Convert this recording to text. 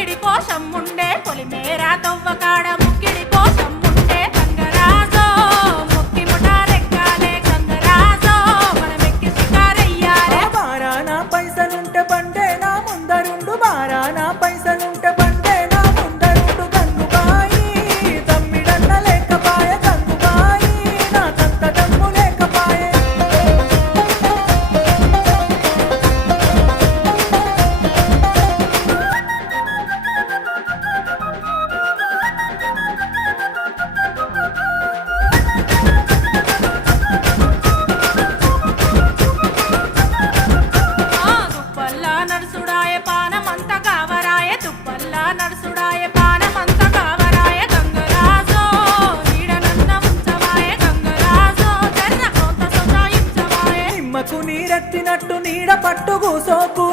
ముక్కిడి కోసం ఉండే పొలిమేరా తవ్వకాడ ముక్కిడి కోసం ఉండే గంగరాజో ముక్కి ముఠారెక్కాలే గంగరాజో మనమెక్కి షికారయ్యాలే బారానా పైసలుంటే బండే నా ముందరుండు బారానా పైసలుంటే బండే నా ముందరుండు గంగుబాయి తమ్మిడన్న లేకపాయ గంగుబాయి నాకంత దమ్ము లేకపాయే దుప్పల్లా నడుసుడాయ పానమంత కావరాయ దుప్పల్లా నడుసుడాయ పానమంత కావరాయ గంగరాజో నీడనన్న ఉంచవాయ గంగరాజో జర్ర కొంత సొంతాయించవాయ నిమ్మకు నీరెత్తినట్టు నీడ పట్టు కూసోకు